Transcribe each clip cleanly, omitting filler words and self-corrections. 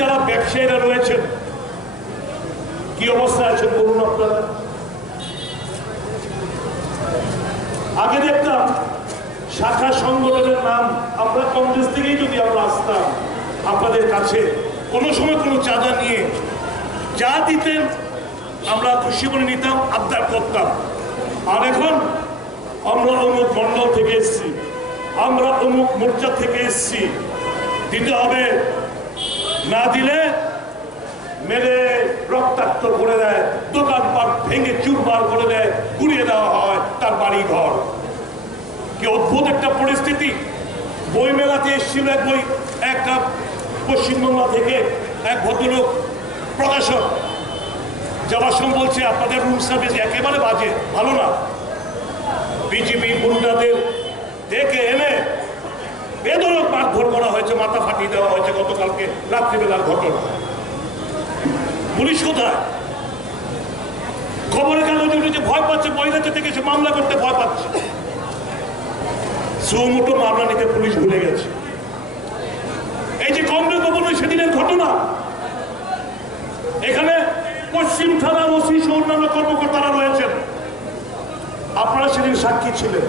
যারা ব্যবসায়ীরা রয়েছেন কি অবস্থা আছে বলুন আপনারা। আগে দেখতাম শাখা সংগঠনের নাম আমরা কংগ্রেস থেকেই যদি আমরা আসতাম আপনাদের কাছে কোনো সময় কোনো চাঁদা নিয়ে যা দিতেন আমরা খুশি করে নিতাম, আবদার করতাম। আর এখন আমরা অমুক মন্ডল থেকে এসছি, আমরা অমুক মোর্চা থেকে এসছি, দিতে হবে, না দিলে মেরে রক্তাক্ত করে দেয়, দোকানপাট ভেঙে চুরমার করে দেয়, ঘুরিয়ে দেওয়া হয় তার বাড়ি ঘর। কি অদ্ভুত একটা পরিস্থিতি। বই মেলাতে এসেছিল এক বই, একটা পশ্চিমবঙ্গ থেকে এক ভদ্রলোক প্রকাশক, যাওয়ার সময় বলছে আপনাদের রুম সার্ভিস একেবারে বাজে, ভালো না। বিজেপি গুন্ডাদের ডেকে এনে বেদরক মারধর করা হয়েছে, মাথা ফাটিয়ে দেওয়া হয়েছে গতকালকে রাত্রিবেলার ঘটনা। পুলিশ কোথায়? খবরের কাগজে উঠেছে ভয় পাচ্ছে, বইরাতে থেকে সে মামলা করতে ভয় পাচ্ছে। সুমোটো মামলা নিতে পুলিশ ভুলে গেছে। এই যে কংগ্রেস ভবনে সেদিনের ঘটনা, এখানে পশ্চিম থানার ওসি সহ অন্যান্য কর্মকর্তারা রয়েছেন, আপনারা সেদিন সাক্ষী ছিলেন।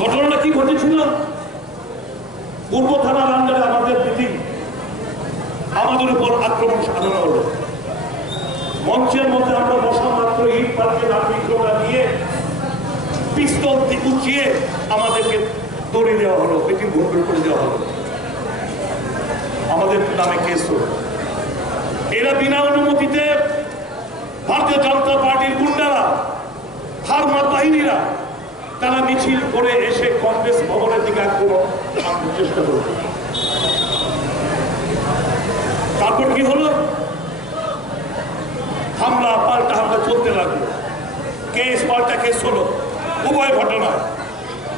ঘটনাটা কি ঘটেছিল? পূর্ব থানার আন্ডারে আমাদের মিটিং, আমাদের উপর আক্রমণ সাজানো হলো। মঞ্চের মধ্যে আমরা বসা মাত্র ইট পার্কে নাট্যটা নিয়ে পিস্তল উঁচিয়ে আমাদেরকে দড়ি দেওয়া হলো, মিটিং ভণ্ডুল করে দেওয়া হলো, আমাদের নামে কেস হলো। এরা বিনা অনুমতিতে ভারতীয় জনতা পার্টির গুন্ডারা, হারমাত বাহিনীরা, তারা মিছিল করে এসে কংগ্রেস ভবনের দিকে আক্রমণ চেষ্টা করল। তারপর কি হলো? হামলা পাল্টা হামলা চলতে লাগলো, কেস পাল্টা কেস হলো। উভয় ঘটনায়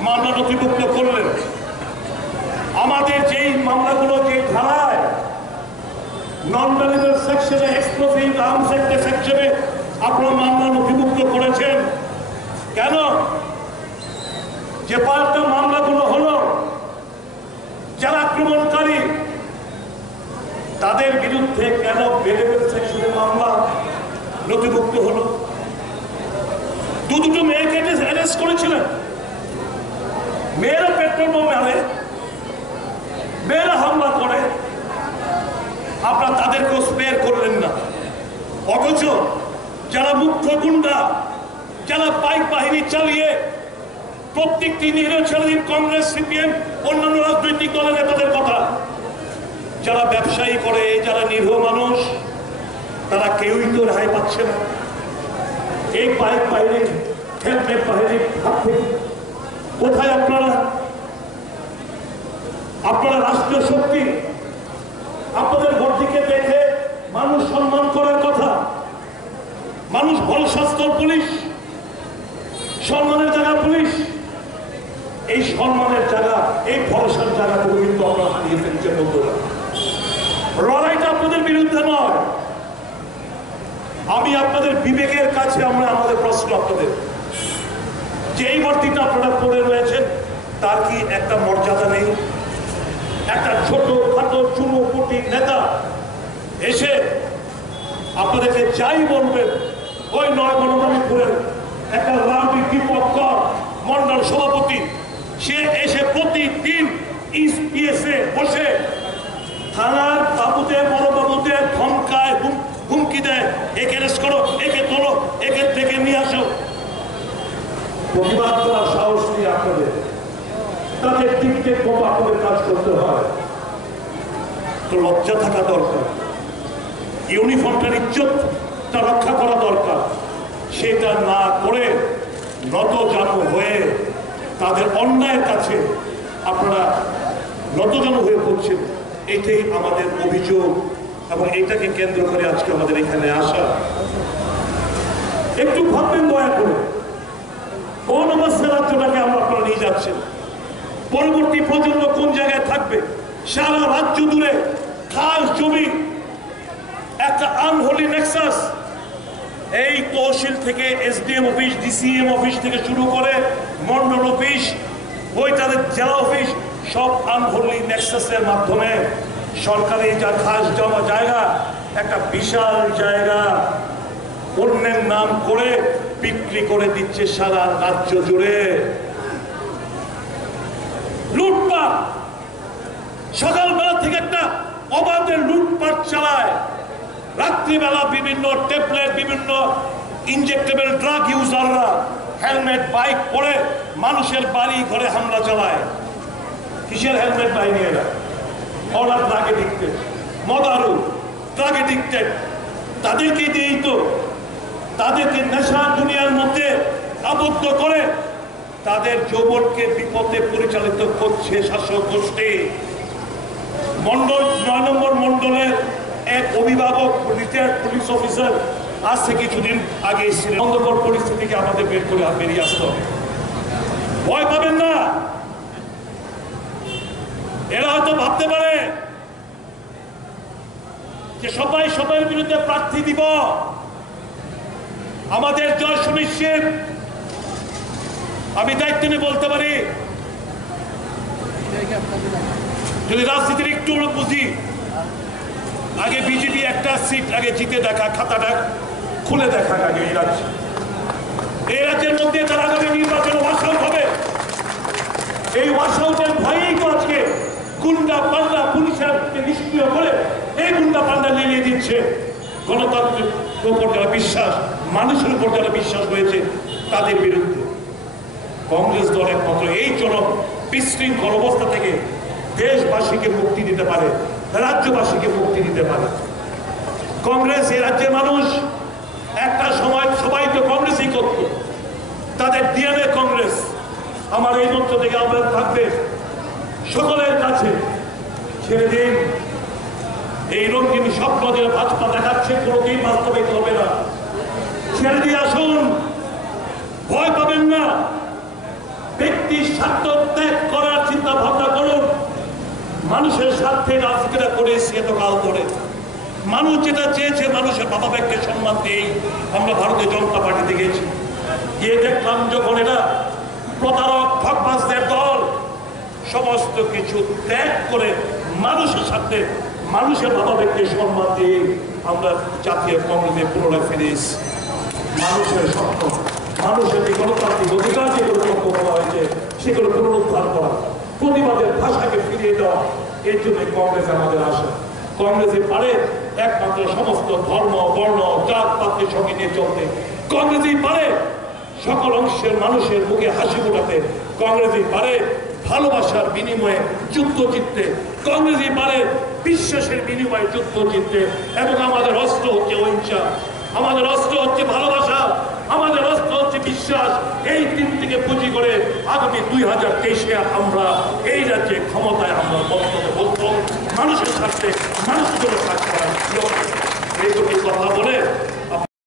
মামলা নথিভুক্ত করলেন। আমাদের যেই মামলাগুলো যে ধারায় নন ভ্যালিডেবল সেকশনে, এক্সপ্লোসিভ আর্মস অ্যাক্ট সেকশনে আপনারা মামলা নথিভুক্ত করেছেন কেন? যে পাল্টা মামলাগুলো হলো, যারা আক্রমণকারী তাদের বিরুদ্ধে কেন ভ্যালিডেবল সেকশনে মামলা নথিভুক্ত হলো? দুটো মেয়েকে অ্যারেস্ট করেছিলেন, মেয়েরা পেট্রোল বোম মারে, মেয়েরা হামলা করে, আপনারা তাদেরকেও স্পেয়ার করলেন না। অথচ যারা মুখ্য গুন্ডা, যারা পাইক বাহিনী চালিয়ে প্রত্যেকটি নিরীহ কংগ্রেস, সিপিএম, অন্যান্য রাজনৈতিক দলের নেতাদের কথা, যারা ব্যবসায়ী করে, যারা নিরীহ মানুষ, তারা কেউই তো রেহাই পাচ্ছে না। এই পাইক বাহিনী, হেলমেট বাহিনীর হাত থেকে কোথায় আপনারা? আপনারা রাষ্ট্রীয় শক্তি, আপনাদের ভর্তিকে দেখে মানুষ সম্মান করার কথা। মানুষ ভরসাস্থল পুলিশ, সম্মানের জায়গা পুলিশ। এই সম্মানের জায়গা, এই ভরসার জায়গাগুলো কিন্তু আপনারা হারিয়ে ফেলছেন বন্ধুরা। লড়াইটা আপনাদের বিরুদ্ধে নয়, আমি আপনাদের বিবেকের কাছে আমাদের প্রশ্ন আপনাদের, যে এই ভর্তিটা আপনারা করে রয়েছেন তার কি একটা মর্যাদা নেই? একটা ছোট খাটো চুনো কোটি নেতা এসে আপনাদেরকে যাই বলবেন, ওই নয় বনমালীপুরের একটা রাউডি দীপক কর মন্ডল সভাপতি, সে এসে প্রতিদিন ইপিএসে বসে থানার বাবুদের, বড় বাবুদের ধমকায়, হুমকি দেয়, একে অ্যারেস্ট করো, একে তোলো, একে থেকে নিয়ে আসো। প্রতিবাদ করার সাহস নেই আপনাদের, তাদের দিককে আপনাদের কাজ করতে হয়। তো লজ্জা থাকা দরকার, ইউনিফর্মটার ইজ্জতটা রক্ষা করা দরকার। সেটা না করে নতজানু হয়ে তাদের অন্যায়ের কাছে আপনারা নতজানু হয়ে পড়ছেন, এটাই আমাদের অভিযোগ এবং এটাকে কেন্দ্র করে আজকে আমাদের এখানে আসা। একটু ভাববেন দয়া করে, কোন অবস্থায় রাজ্যটাকে আপনারা নিয়ে যাচ্ছেন, পরবর্তী প্রজন্ম কোন জায়গায় থাকবে? সারা রাজ্য জুড়ে খাস জমি, একটা আনহোলি নেক্সাস। এই তহসিল থেকে এসডিএম অফিস, ডিসিএম অফিস থেকে শুরু করে মন্ডল অফিস, ওই তাদের জেলা অফিস, সব আনহোলি নেক্সাসের মাধ্যমে সরকারি যা খাস জমা জায়গা, একটা বিশাল জায়গা অন্যের নাম করে বিক্রি করে দিচ্ছে সারা রাজ্য জুড়ে। লুটপাট, সকালবেলা থেকে একটা অবাধে লুটপাট চালায়, রাত্রিবেলা বিভিন্ন ট্যাবলেট, বিভিন্ন ইনজেক্টেবল ড্রাগ ইউজাররা হেলমেট বাইক পরে মানুষের বাড়ি ঘরে হামলা চালায়। কিসের হেলমেট বাহিনী এরা? ওরা drug addicted, Modaru drug addicted, তাদেরকে দিয়েই তো, তাদেরকে নেশা দুনিয়ার মধ্যে আবদ্ধ করে তাদের যৌবনকে বিপদে পরিচালিত করছে শাসক গোষ্ঠী। মন্ডল 9 নম্বর মন্ডলের এক অভিভাবক রিটায়ার্ড পুলিশ অফিসার আজ থেকে কিছুদিন আগে এসেছিলেন। অন্ধকার পরিস্থিতিকে আমাদের বের করে বেরিয়ে আসতে হবে, ভয় পাবেন না। এরা হয়তো ভাবতে পারে যে সবাই সবার বিরুদ্ধে প্রার্থী দিব, আমাদের জয় সুনিশ্চিত। আমি দায়িত্ব নিয়ে বলতে পারি, যদি রাজনীতির একটু বুঝি, আগে বিজেপি একটা সিট আগে জিতে দেখা, খাতাটা খুলে দেখা আগে এই রাজ্যে। এই রাজ্যের মধ্যে তার আগামী নির্বাচন ওয়াশআউট হবে। এই ওয়াশআউটের ভয়েই তো আজকে গুন্ডা পাল্লা পুলিশের নিষ্ক্রিয় করে এই গুন্ডা পাল্লা লেলিয়ে দিচ্ছে। গণতন্ত্রের উপর যারা বিশ্বাস, মানুষের উপর যারা বিশ্বাস হয়েছে তাদের বিরুদ্ধে কংগ্রেস দল একমাত্র এই চরম বিশৃঙ্খল অবস্থা থেকে দেশবাসীকে মুক্তি দিতে পারে, রাজ্যবাসীকে মুক্তি দিতে পারে। কংগ্রেস, এই রাজ্যের মানুষ একটা সময় সবাই তো কংগ্রেসই করত, তাদের ডিএনএ কংগ্রেস। আমার এই মঞ্চ থেকে আহ্বান থাকবে সকলের কাছে, ছেড়ে দিন এই রঙিন স্বপ্ন যে ভাজপা দেখাচ্ছে, কোনোদিন বাস্তবায়িত হবে না। ছেড়ে দিয়ে আসুন, ভয় পাবেন না। ব্যক্তি স্বার্থ ত্যাগ করার চিন্তা ভাবনা করুন। মানুষের স্বার্থে রাজনীতিটা করেছি এতকাল ধরে। মানুষ যেটা চেয়েছে, মানুষের বাবা ব্যক্তির সম্মান দিয়েই আমরা ভারতীয় জনতা পার্টিতে গেছি। গিয়ে দেখলাম যখন এরা প্রতারক ঠকবাজদের দল সমস্ত কিছু ত্যাগ করে মানুষের সাথে, মানুষের বাবা ব্যক্তির সম্মান দিয়ে আমরা জাতীয় কংগ্রেসে পুনরায় ফিরে এসেছি। মানুষের স্বপ্ন, মানুষের যে গণতান্ত্রিক অধিকার যেগুলো বক্তব্য বলা হয়েছে সেগুলো পুনরুদ্ধার করা, প্রতিবাদের ভাষাকে ফিরিয়ে দেওয়া, এর জন্য কংগ্রেস আমাদের আশা। কংগ্রেসে পারে একমাত্র সমস্ত ধর্ম, বর্ণ, জাত পাতের সঙ্গে নিয়ে চলতে। কংগ্রেসই পারে সকল অংশের মানুষের মুখে হাসি ফোটাতে। কংগ্রেসই পারে ভালোবাসার বিনিময়ে যুদ্ধ জিততে। কংগ্রেসই পারে বিশ্বাসের বিনিময়ে যুদ্ধ জিততে। এবং আমাদের অস্ত্র হচ্ছে অহিংসা, আমাদের অস্ত্র হচ্ছে ভালোবাসা, আমাদের অস্ত্র হচ্ছে বিশ্বাস। এই তিনটিকে পুঁজি করে আগামী 2023-এ আমরা এই রাজ্যে ক্ষমতায় আমরা বক্তব্য বলব। মানুষের স্বার্থে, মানুষের জন্য কাজ করার এইটুকু কথা বলে